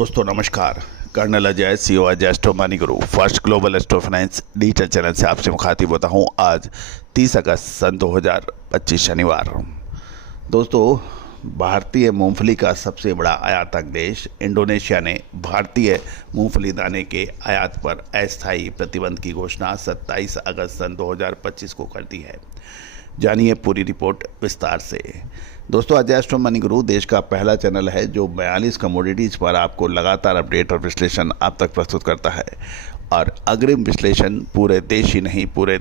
दोस्तों नमस्कार। Colonel Ajay CO Ajay astro money guru first global astro finance digital channel से आपसे मुखातिब होता हूं। आज 30 अगस्त सन 2025 शनिवार। दोस्तों, भारतीय मूंगफली का सबसे बड़ा आयातक देश इंडोनेशिया ने भारतीय मूंगफली दाने के आयात पर अस्थायी प्रतिबंध की घोषणा 27 अगस्त सन 2025 को कर दी है। जानिए पूरी रिपोर्ट विस्तार से। दोस्तों, अजय एस्ट्रो मनी गुरु देश का पहला चैनल है जो 42 कमोडिटीज़ पर आपको लगातार अपडेट और विश्लेषण आप तक प्रस्तुत करता है, और अग्रिम विश्लेषण पूरे देश ही नहीं पूरे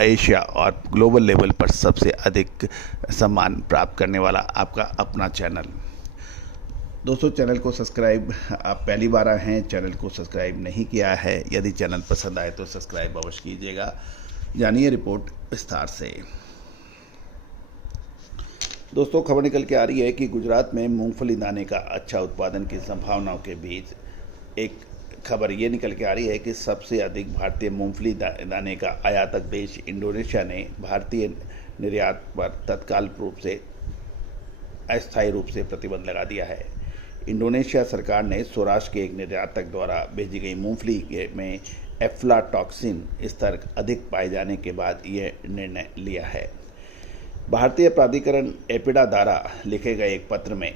एशिया और ग्लोबल लेवल पर सबसे अधिक सम्मान प्राप्त करने वाला आपका अपना चैनल। दोस्तों, चैनल को सब्सक्राइब, आप पहली बार आए हैं, चैनल को सब्सक्राइब नहीं किया है, यदि चैनल पसंद आए तो सब्सक्राइब अवश्य कीजिएगा। जानिए रिपोर्ट विस्तार से। दोस्तों, खबर निकल के आ रही है कि गुजरात में मूंगफली दाने का अच्छा उत्पादन की संभावनाओं के बीच एक खबर ये निकल के आ रही है कि सबसे अधिक भारतीय मूंगफली दाने का आयातक देश इंडोनेशिया ने भारतीय निर्यात पर तत्काल रूप से अस्थायी रूप से प्रतिबंध लगा दिया है। इंडोनेशिया सरकार ने सौराष्ट्र के एक निर्यातक द्वारा भेजी गई मूंगफली में एफ्लाटॉक्सिन स्तर अधिक पाए जाने के बाद यह निर्णय लिया है। भारतीय प्राधिकरण एपिडा द्वारा लिखे गए एक पत्र में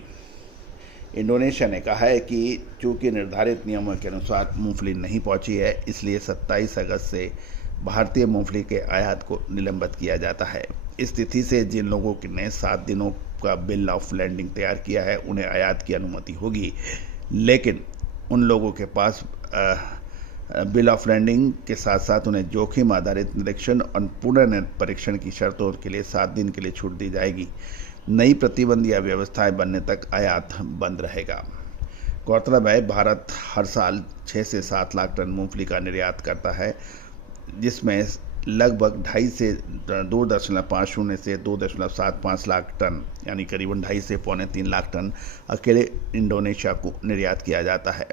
इंडोनेशिया ने कहा है कि चूंकि निर्धारित नियमों के अनुसार मूंगफली नहीं पहुंची है, इसलिए 27 अगस्त से भारतीय मूंगफली के आयात को निलंबित किया जाता है। इस तिथि से जिन लोगों ने 7 दिनों का बिल ऑफ लैंडिंग तैयार किया है उन्हें आयात की अनुमति होगी, लेकिन उन लोगों के पास बिल ऑफ लैंडिंग के साथ साथ उन्हें जोखिम आधारित निरीक्षण और पुनर्परीक्षण की शर्तों के लिए 7 दिन के लिए छूट दी जाएगी। नई प्रतिबंध या व्यवस्थाएं बनने तक आयात बंद रहेगा। गौरतलब है, भारत हर साल 6 से 7 लाख टन मूंगफली का निर्यात करता है, जिसमें लगभग 2.5 से 2.50 से 2.75 लाख टन यानी करीबन 2.5 से 2.25 लाख टन अकेले इंडोनेशिया को निर्यात किया जाता है।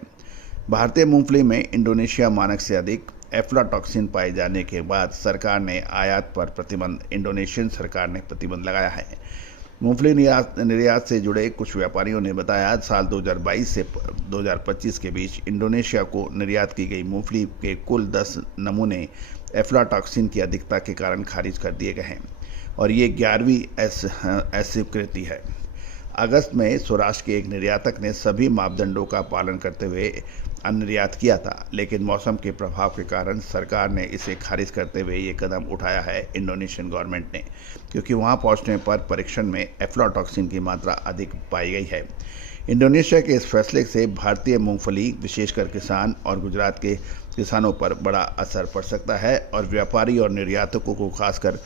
भारतीय मूंगफली में इंडोनेशिया मानक से अधिक एफ्लाटॉक्सिन पाए जाने के बाद सरकार ने आयात पर इंडोनेशियन सरकार ने प्रतिबंध लगाया है। मूंगफली निर्यात से जुड़े कुछ व्यापारियों ने बताया, साल 2022 से 2025 के बीच इंडोनेशिया को निर्यात की गई मूंगफली के कुल 10 नमूने एफ्लाटॉक्सिन की अधिकता के कारण खारिज कर दिए गए हैं, और ये 11वीं अस्वीकृति है। अगस्त में सौराष्ट्र के एक निर्यातक ने सभी मापदंडों का पालन करते हुए निर्यात किया था, लेकिन मौसम के प्रभाव के कारण सरकार ने इसे खारिज करते हुए ये कदम उठाया है इंडोनेशियन गवर्नमेंट ने, क्योंकि वहां पहुंचने पर परीक्षण में एफ्लाटॉक्सिन की मात्रा अधिक पाई गई है। इंडोनेशिया के इस फैसले से भारतीय मूंगफली विशेषकर किसान और गुजरात के किसानों पर बड़ा असर पड़ सकता है, और व्यापारी और निर्यातकों को खासकर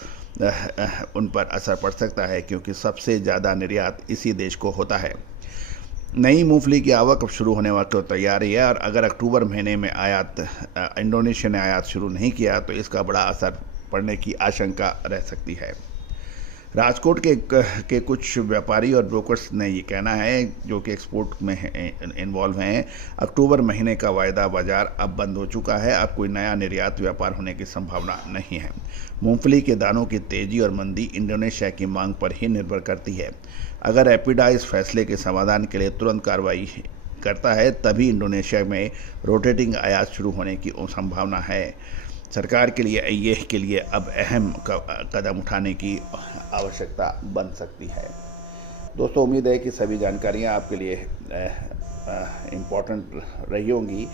उन पर असर पड़ सकता है, क्योंकि सबसे ज़्यादा निर्यात इसी देश को होता है। नई मूंगफली की आवक अब शुरू होने वाली तैयारी है, और अगर अक्टूबर महीने में इंडोनेशिया ने आयात शुरू नहीं किया तो इसका बड़ा असर पड़ने की आशंका रह सकती है। राजकोट के कुछ व्यापारी और ब्रोकर्स ने ये कहना है, जो कि एक्सपोर्ट में इन्वॉल्व हैं, अक्टूबर महीने का वायदा बाजार अब बंद हो चुका है, अब कोई नया निर्यात व्यापार होने की संभावना नहीं है। मूंगफली के दानों की तेजी और मंदी इंडोनेशिया की मांग पर ही निर्भर करती है। अगर एपिडा इस फैसले के समाधान के लिए तुरंत कार्रवाई करता है, तभी इंडोनेशिया में रोटेटिंग आयात शुरू होने की संभावना है। सरकार के लिए अब अहम कदम उठाने की आवश्यकता बन सकती है। दोस्तों, उम्मीद है कि सभी जानकारियां आपके लिए इम्पोर्टेंट रही होंगी।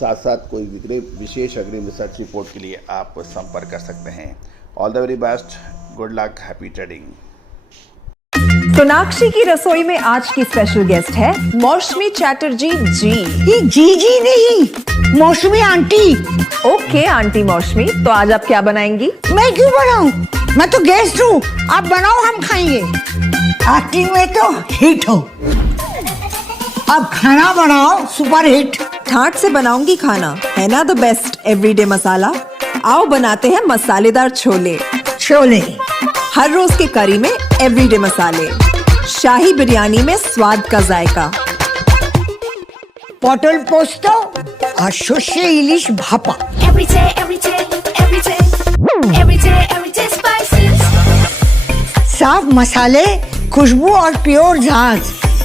साथ साथ कोई विशेष अग्रिम रिसर्च रिपोर्ट के लिए आप संपर्क कर सकते हैं। All the very best, good luck, happy trading. Sonakshi की रसोई में आज की स्पेशल गेस्ट है मौसमी चैटर्जी जी। ये जी नहीं, मौसमी आंटी। ओके आंटी मौसमी, तो आज आप क्या बनाएंगी? मैं क्यों बनाऊं? मैं तो गेस्ट हूँ, आप बनाओ, हम खाएंगे। एक्टिंग में तो हिट हो, अब खाना बनाओ सुपर हिट। ठाट से बनाऊंगी खाना, है ना द बेस्ट एवरीडे मसाला। आओ बनाते हैं मसालेदार छोले। हर रोज के करी में एवरीडे मसाले, शाही बिरयानी में स्वाद का जायका। पटल पोस्तो और सर्षे इलिश भापा। साफ मसाले, खुशबू और प्योर झांझ,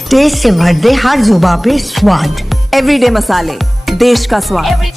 टेस्ट से भर दे हर जुबान पे स्वाद। एवरीडे मसाले, देश का स्वाद।